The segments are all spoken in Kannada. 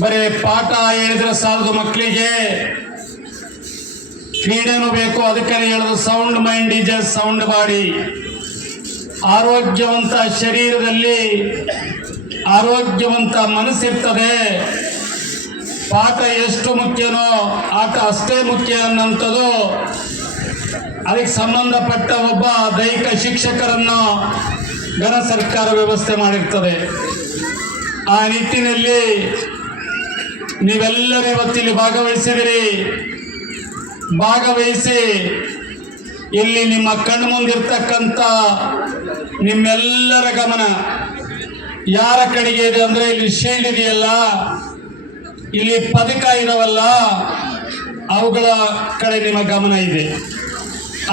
ಬರೀ ಪಾಠ ಹೇಳಿದ್ರೆ ಸಾಲದು, ಮಕ್ಕಳಿಗೆ ಕ್ರೀಡೆನೂ ಬೇಕು. ಅದಕ್ಕೆ ಹೇಳೋದು sound mind is A sound body. ಆರೋಗ್ಯವಂತ ಶರೀರದಲ್ಲಿ ಆರೋಗ್ಯವಂತ ಮನಸ್ಸಿರ್ತದೆ. ಪಾಠ ಎಷ್ಟು ಮುಖ್ಯನೋ ಆಟ ಅಷ್ಟೇ ಮುಖ್ಯ ಅನ್ನೋಂಥದ್ದು ಅದಕ್ಕೆ ಸಂಬಂಧಪಟ್ಟ ಒಬ್ಬ ದೈಹಿಕ ಶಿಕ್ಷಕರನ್ನು ಘನ ಸರ್ಕಾರ ವ್ಯವಸ್ಥೆ ಮಾಡಿರ್ತದೆ. ಆ ನಿಟ್ಟಿನಲ್ಲಿ ನೀವೆಲ್ಲರೂ ಇವತ್ತಿಲ್ಲಿ ಭಾಗವಹಿಸಿದಿರಿ. ಭಾಗವಹಿಸಿ ಇಲ್ಲಿ ನಿಮ್ಮ ಕಣ್ಣು ಮುಂದಿರ್ತಕ್ಕಂಥ ನಿಮ್ಮೆಲ್ಲರ ಗಮನ ಯಾರ ಕಡೆಗೆ ಇದೆ ಅಂದರೆ, ಇಲ್ಲಿ ಶೀಲ್ಡ್ ಇದೆಯಲ್ಲ, ಇಲ್ಲಿ ಪದಕ ಇದಾವಲ್ಲ, ಅವುಗಳ ಕಡೆ ನಿಮ್ಮ ಗಮನ ಇದೆ.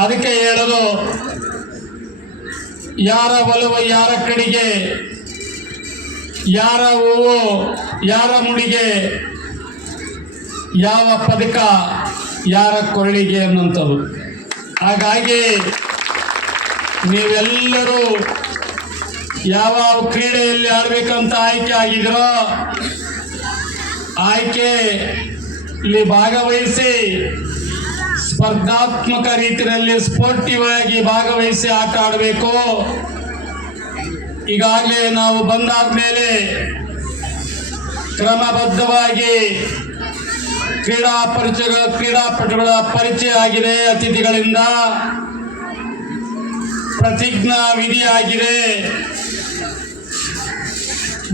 ಅದಕ್ಕೆ ಹೇಳೋದು, ಯಾರ ಒಲವು ಯಾರ ಕಡೆಗೆ, ಯಾರ ಹೂವು ಯಾರ ಮುಡಿಗೆ, ಯಾವ ಪದಕ ಯಾರ ಕೊಳ್ಳಿಗೆ ಅನ್ನುವಂಥದ್ದು. ಹಾಗಾಗಿ ನೀವೆಲ್ಲರೂ ಯಾವ ಕ್ರೀಡೆಯಲ್ಲಿ ಆಡಬೇಕಂತ ಆಯ್ಕೆ ಆಗಿದ್ರೋ ಆಯ್ಕೆಯಲ್ಲಿ ಭಾಗವಹಿಸಿ ಸ್ಪರ್ಧಾತ್ಮಕ ರೀತಿಯಲ್ಲಿ ಸ್ಪೋರ್ಟಿವ್ ಆಗಿ ಭಾಗವಹಿಸಿ ಆಟ ಆಡಬೇಕು. ಈಗಾಗಲೇ ನಾವು ಬಂದಾದ ಮೇಲೆ ಕ್ರಮಬದ್ಧವಾಗಿ ಕ್ರೀಡಾಪಟುಗಳ ಪರಿಚಯ ಆಗಿದೆ. ಅತಿಥಿಗಳಿಂದ ಪ್ರತಿಜ್ಞಾ ವಿಧಿ ಆಗಿದೆ.